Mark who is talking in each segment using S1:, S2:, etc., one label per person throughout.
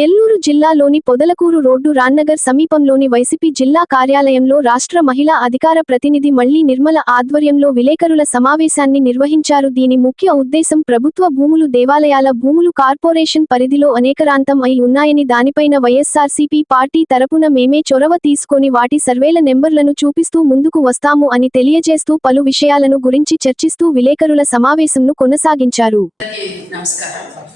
S1: నెల్లూరు జిల్లాలోని పొదలకూరు రోడ్డు రాన్నగర్ సమీపంలోని వైసీపీ జిల్లా కార్యాలయంలో రాష్ట్ర మహిళా అధికార ప్రతినిధి మళ్ళీ నిర్మల ఆధ్వర్యంలో విలేకరుల సమావేశాన్ని నిర్వహించారు. దీని ముఖ్య ఉద్దేశం ప్రభుత్వ భూములు దేవాలయాల భూములు కార్పొరేషన్ పరిధిలో అనేకరాంతం అయి ఉన్నాయని దానిపైన వైఎస్సార్సీపీ పార్టీ తరపున మేమే చొరవ తీసుకొని వాటి సర్వేల నెంబర్లను చూపిస్తూ ముందుకు వస్తాము అని తెలియజేస్తూ పలు విషయాలను గురించి చర్చిస్తూ విలేకరుల సమావేశంను కొనసాగించారు.
S2: నమస్కారం.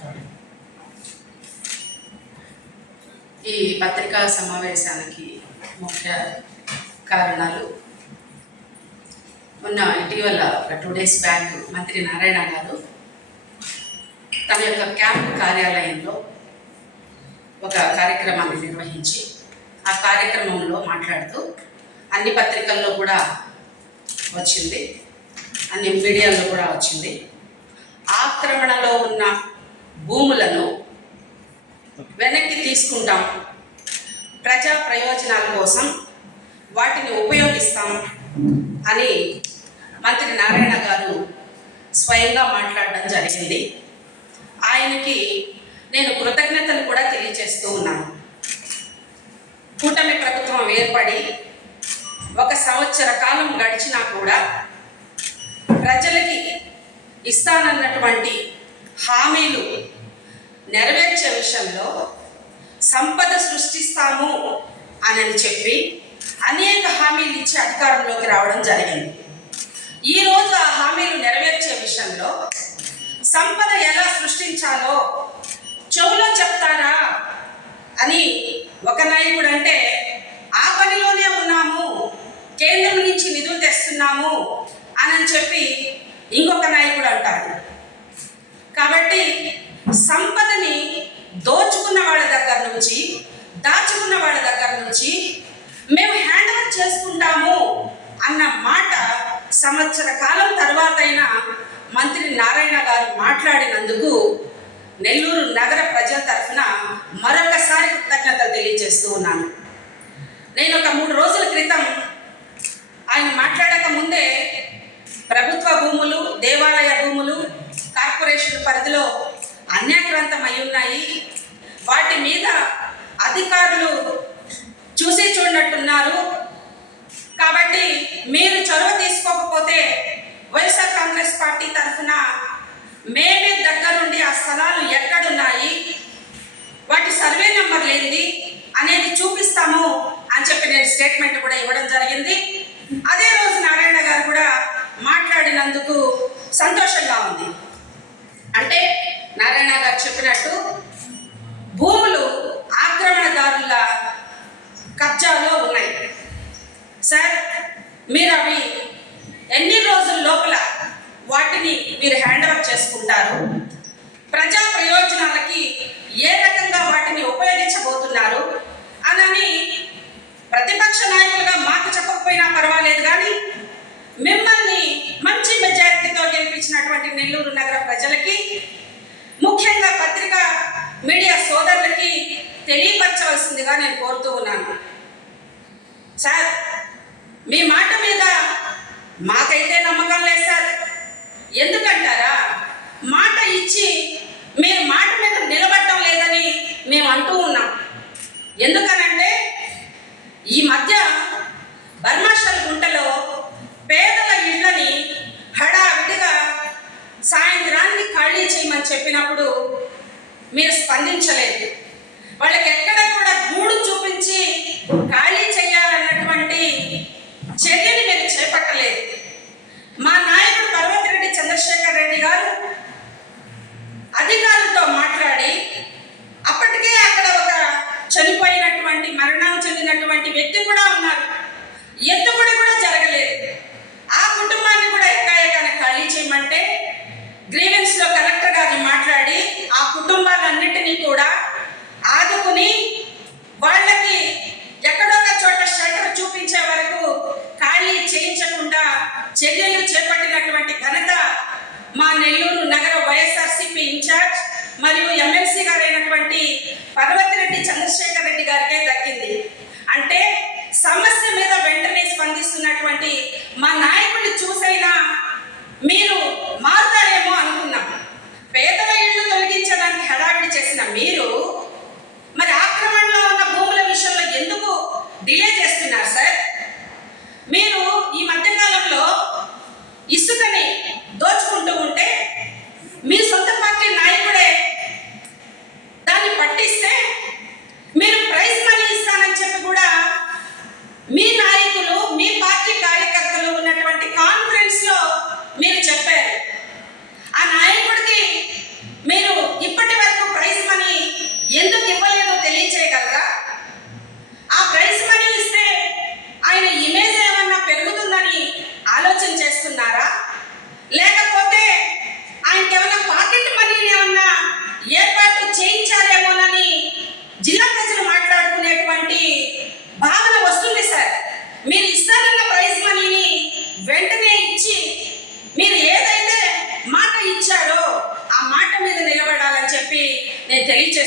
S2: ఈ పత్రికా సమావేశానికి ముఖ్య కారణాలు మొన్న ఇటీవల ఒక టూ డేస్ బ్యాక్ మంత్రి నారాయణ గారు తన యొక్క క్యాంప్ కార్యాలయంలో ఒక కార్యక్రమాన్ని నిర్వహించి ఆ కార్యక్రమంలో మాట్లాడుతూ అన్ని పత్రికల్లో కూడా వచ్చింది అన్ని మీడియాల్లో కూడా వచ్చింది. ఆక్రమణలో ఉన్న భూములను వెనక్కి తీసుకుంటాం. ప్రజా ప్రయోజనాల కోసం వాటిని ఉపయోగిస్తాం అని మంత్రి నారాయణ గారు స్వయంగా మాట్లాడడం జరిగింది. ఆయనకి నేను కృతజ్ఞతలు కూడా తెలియజేస్తూ ఉన్నాను. కూటమి ప్రభుత్వం ఏర్పడి ఒక సంవత్సర కాలం గడిచినా కూడా ప్రజలకి ఇస్తానన్నటువంటి హామీలు నెరవేర్చే విషయంలో సంపద సృష్టిస్తాము అని చెప్పి అనేక హామీలు ఇచ్చి అధికారంలోకి రావడం జరిగింది. ఈరోజు ఆ హామీలు నెరవేర్చే విషయంలో సంపద ఎలా సృష్టించాలో చెవులో చెప్తారా అని ఒక నాయకుడు అంటే ఆ పనిలోనే ఉన్నాము కేంద్రం నుంచి నిధులు తెస్తున్నాము అని చెప్పి ఇంకొక నాయకుడు అంటాడు. కాబట్టి సంపదని దోచుకున్న వాళ్ళ దగ్గర నుంచి దాచుకున్న వాళ్ళ దగ్గర నుంచి మేము హ్యాండ్ ఓవర్ చేసుకుంటాము అన్న మాట సంవత్సర కాలం తర్వాతైనా మంత్రి నారాయణ గారు మాట్లాడినందుకు నెల్లూరు నగర ప్రజల తరఫున మరొకసారి కృతజ్ఞతలు తెలియజేస్తూ ఉన్నాను. నేను ఒక మూడు రోజుల క్రితం ఆయన మాట్లాడక ముందే ప్రభుత్వ భూములు దేవాలయ భూములు కార్పొరేషన్ పరిధిలో అన్యాక్రాంతమై ఉన్నాయి. వాటి మీద అధికారులు చూసి చూడనట్టున్నారు. కాబట్టి మీరు చొరవ తీసుకోకపోతే వైఎస్ఆర్ కాంగ్రెస్ పార్టీ తరఫున మేమే దగ్గరుండి ఆ స్థలాలు ఎక్కడున్నాయి వాటి సర్వే నెంబర్ లేనిది అనేది చూపిస్తాము అని చెప్పి నేను స్టేట్మెంట్ కూడా ఇవ్వడం జరిగింది. అదే రోజు నారాయణ గారు కూడా మాట్లాడినందుకు సంతోషంగా ఉంది అంటే నారాయణ గారు చెప్పినట్టు భూములు ఆక్రమణదారుల కబ్జాలో ఉన్నాయి సార్ మీరు అవి ఎన్ని రోజుల లోపల వాటిని మీరు హ్యాండ్ ఓవర్ చేసుకుంటారు? ప్రజా ప్రయోజనాలకి ఏ రకంగా వాటిని ఉపయోగించబోతున్నారు? అనని ప్రతిపక్ష నాయకులుగా మాకు చెప్పకపోయినా పర్వాలేదు కానీ మిమ్మల్ని మంచి మెజారిటీతో గెలిపించినటువంటి నెల్లూరు నగర ప్రజలకి ముఖ్యంగా పత్రికా మీడియా సోదరులకి తెలియపరచవలసిందిగా నేను కోరుతూ ఉన్నాను. సార్ మీ మాట మీద మాకైతే నమ్మకం లేదు సార్. ఎందుకంటారా? మాట ఇచ్చి మీరు మాట మీద నిలబడటం లేదని మేము అంటూ ఉన్నాం. ఎందుకనంటే ఈ మధ్య బర్మాషల్ గుంటలో పేదల ఇళ్ళని హడావిడిగా సాయంత్రాన్ని ఖాళీ చేయమని చెప్పినప్పుడు మీరు స్పందించలేదు వాళ్ళకి ఎక్కడ కూడా గూడు చూపించి ఖాళీ చేయాలన్నటువంటి చర్యని మీరు చేపట్టలేదు మా నాయకుడు పర్వతిరెడ్డి చంద్రశేఖర్ రెడ్డి గారు అధికారులతో మాట్లాడి అప్పటికే అక్కడ ఒక చనిపోయినటువంటి మరణం ఉన్నటువంటి వ్యక్తి కూడా ఉన్నారు. ఎత్తుబడి కూడా జరగలేదు. ఆ కుటుంబాన్ని కూడా ఎక్కాయగానే ఖాళీ చేయమంటే గ్రీవెన్స్లో కలెక్టర్ గారు మాట్లాడి ఆ కుటుంబాలన్నింటినీ కూడా ఆదుకుని వాళ్ళకి ఎక్కడో ఒక చోట షెల్టర్ చూపించే వరకు ఖాళీ చేయించకుండా చర్యలు చేపట్టినటువంటి ఘనత మా నెల్లూరు నగర వైఎస్ఆర్సీపీ ఇన్ఛార్జ్ మరియు ఎమ్మెల్సీ గారైనటువంటి పర్వతిరెడ్డి చంద్రశేఖర్ రెడ్డి గారికే దక్కింది.